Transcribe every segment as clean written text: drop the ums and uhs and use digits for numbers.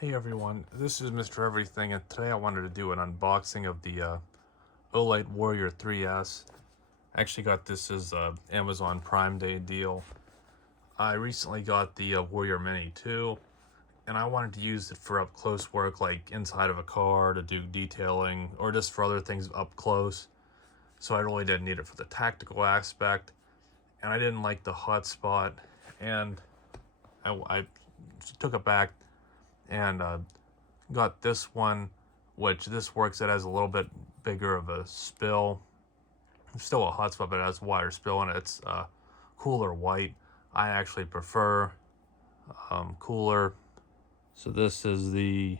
Hey everyone, this is Mr. Everything, and today I wanted to do an unboxing of the Olight Warrior 3S. I actually got this as an Amazon Prime Day deal. I recently got the Warrior Mini 2, and I wanted to use it for up close work, like inside of a car to do detailing, or just for other things up close. So I really didn't need it for the tactical aspect, and I didn't like the hotspot, and I took it back and got this one, which this works. It has a little bit bigger of a spill. It's still a hotspot, but it has wider spill, and it's cooler white. I actually prefer cooler. So this is the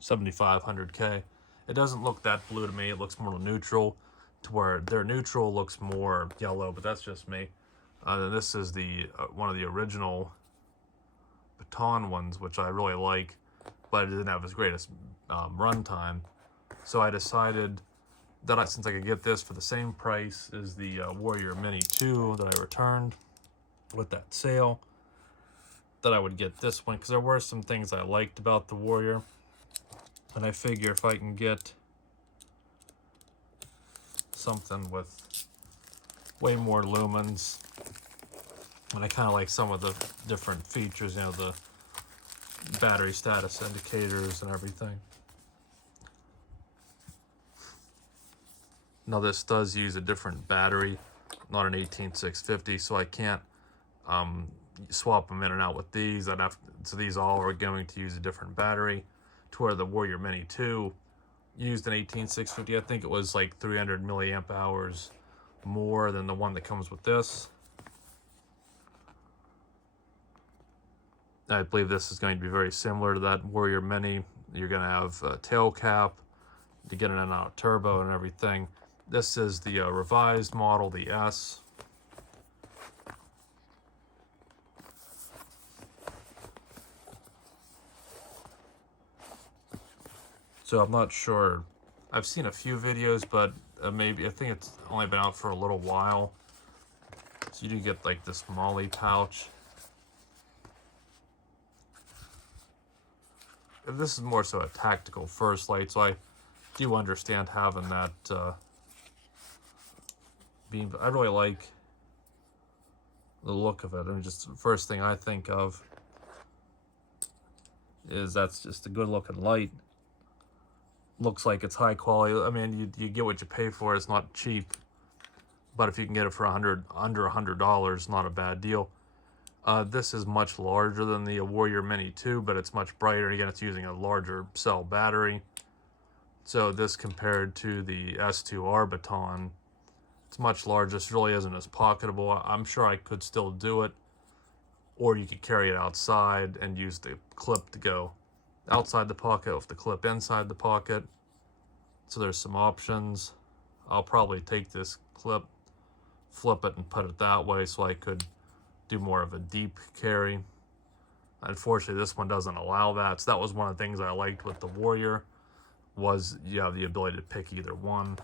7500K. It doesn't look that blue to me. It looks more neutral, to where their neutral looks more yellow, but that's just me. This is the one of the original Baton ones, which I really like, but it didn't have its greatest runtime. So I decided that since I could get this for the same price as the Warrior Mini 2 that I returned with that sale, that I would get this one, because there were some things I liked about the Warrior, and I figure if I can get something with way more lumens, and I kind of like some of the different features, you know, the battery status indicators and everything. Now this does use a different battery, not an 18650, so I can't swap them in and out with these. So these all are going to use a different battery, to where the Warrior Mini 2 used an 18650. I think it was like 300 milliamp hours more than the one that comes with this. I believe this is going to be very similar to that Warrior Mini. You're going to have a tail cap to get in and out turbo and everything. This is the revised model, the S. So I'm not sure. I've seen a few videos, but maybe I think it's only been out for a little while. So you do get like this Molly pouch. This is more so a tactical first light, so I do understand having that beam. I really like the look of it, and just the first thing I think of is that's just a good looking light. Looks like it's high quality. I mean, you get what you pay for. It's not cheap, but if you can get it for under $100, not a bad deal. This is much larger than the Warrior Mini 2, but it's much brighter. Again, it's using a larger cell battery. So this compared to the S2R Baton, it's much larger. This really isn't as pocketable. I'm sure I could still do it, or you could carry it outside and use the clip to go outside the pocket with the clip inside the pocket. So there's some options. I'll probably take this clip, flip it, and put it that way so I could do more of a deep carry. Unfortunately, this one doesn't allow that. So that was one of the things I liked with the Warrior, was you have the ability to pick either one.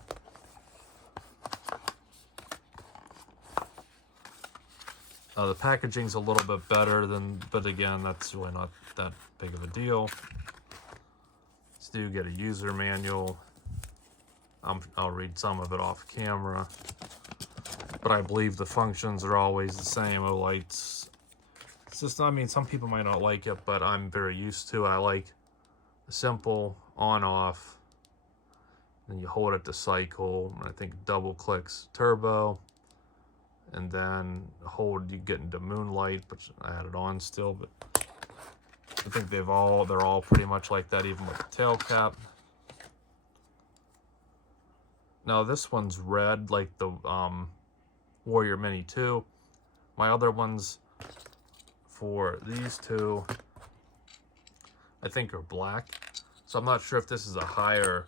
The packaging's a little bit better but again, that's really not that big of a deal. So you get a user manual. I'll read some of it off camera, but I believe the functions are always the same. Olight's, it's just, I mean, some people might not like it, but I'm very used to it. I like the simple on-off. Then you hold it to cycle, and I think double clicks turbo, and then hold, you get into moonlight, which I had it on still, but I think they're all pretty much like that, even with the tail cap. Now this one's red, like the Warrior Mini 2. My other ones for these two, I think, are black. So I'm not sure if this is a higher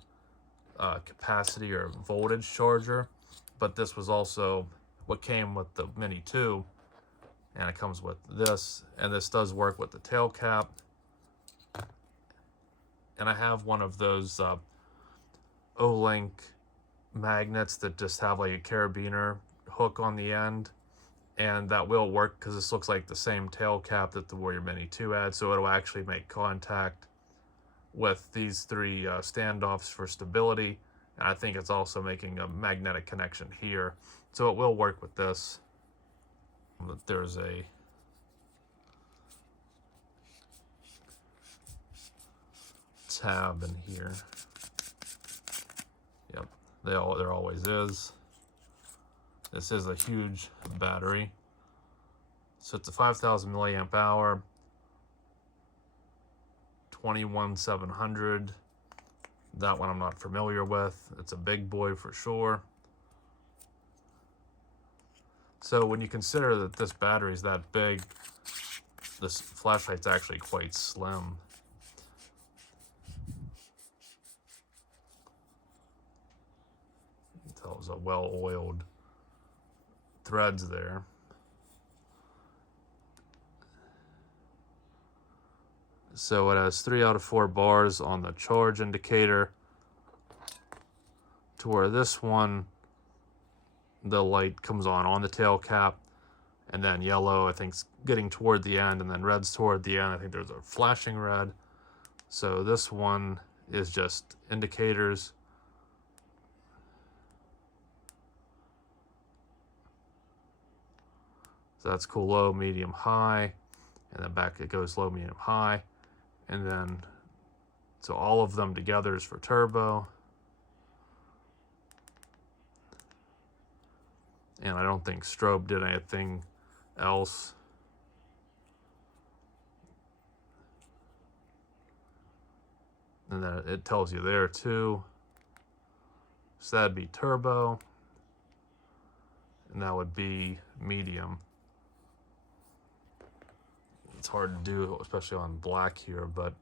capacity or voltage charger, but this was also what came with the Mini 2, and it comes with this, and this does work with the tail cap. And I have one of those O-Link magnets that just have like a carabiner hook on the end, and that will work because this looks like the same tail cap that the Warrior Mini 2 had, so it'll actually make contact with these three standoffs for stability, and I think it's also making a magnetic connection here, so it will work with this. But there's a tab in here. Yep, there always is. This is a huge battery. So it's a 5,000 milliamp hour, 21700. That one I'm not familiar with. It's a big boy for sure. So when you consider that this battery is that big, this flashlight's actually quite slim. You can tell it's a well-oiled threads there. So it has 3 out of 4 bars on the charge indicator, to where this one, the light comes on the tail cap, and then yellow I think's getting toward the end, and then red's toward the end. I think there's a flashing red. So this one is just indicators. So that's cool, low, medium, high, and then back it goes low, medium, high, and then so all of them together is for turbo. And I don't think strobe did anything else. And then it tells you there too. So that'd be turbo, and that would be medium. It's hard to do, especially on black here, but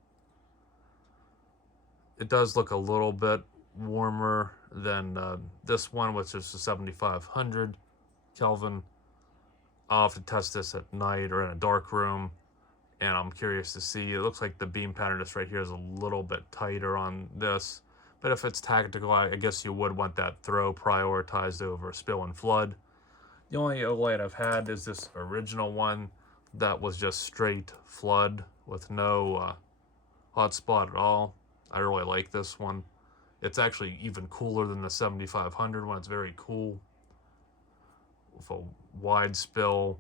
it does look a little bit warmer than this one, which is 7,500 Kelvin. I'll have to test this at night or in a dark room, and I'm curious to see. It looks like the beam pattern just right here is a little bit tighter on this, but if it's tactical, I guess you would want that throw prioritized over spill and flood. The only Olight I've had is this original one that was just straight flood with no hotspot at all. I really like this one. It's actually even cooler than the 7,500 one. It's very cool with a wide spill.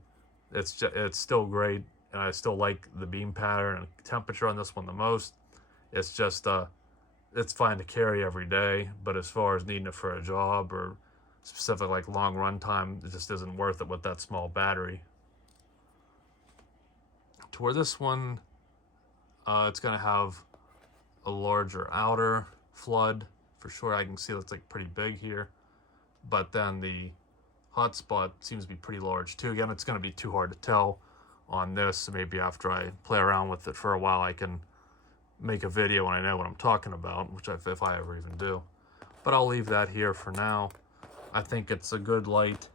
It's still great, and I still like the beam pattern and temperature on this one the most. It's just it's fine to carry every day, but as far as needing it for a job or specific like long run time, it just isn't worth it with that small battery. To where this one, it's going to have a larger outer flood for sure. I can see that's like pretty big here, but then the hotspot seems to be pretty large too. Again, it's going to be too hard to tell on this, so maybe after I play around with it for a while I can make a video when I know what I'm talking about, which if I ever even do. But I'll leave that here for now. I think it's a good light.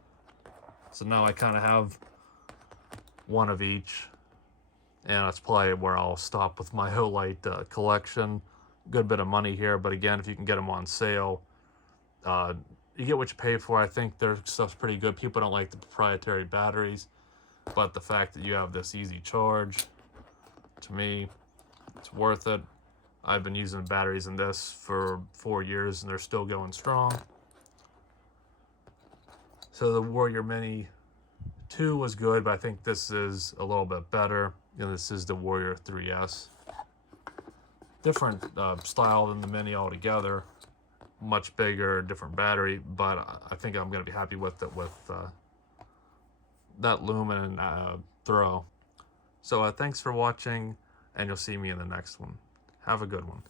So now I kind of have one of each, and that's probably where I'll stop with my Olight collection. Good bit of money here, but again, if you can get them on sale, you get what you pay for. I think their stuff's pretty good. People don't like the proprietary batteries, but the fact that you have this easy charge, to me, it's worth it. I've been using batteries in this for 4 years, and they're still going strong. So the Warrior Mini 2 was good, but I think this is a little bit better. You know, this is the Warrior 3S. Different style than the Mini altogether. Much bigger, different battery, but I think I'm going to be happy with it with that lumen throw. So thanks for watching, and you'll see me in the next one. Have a good one.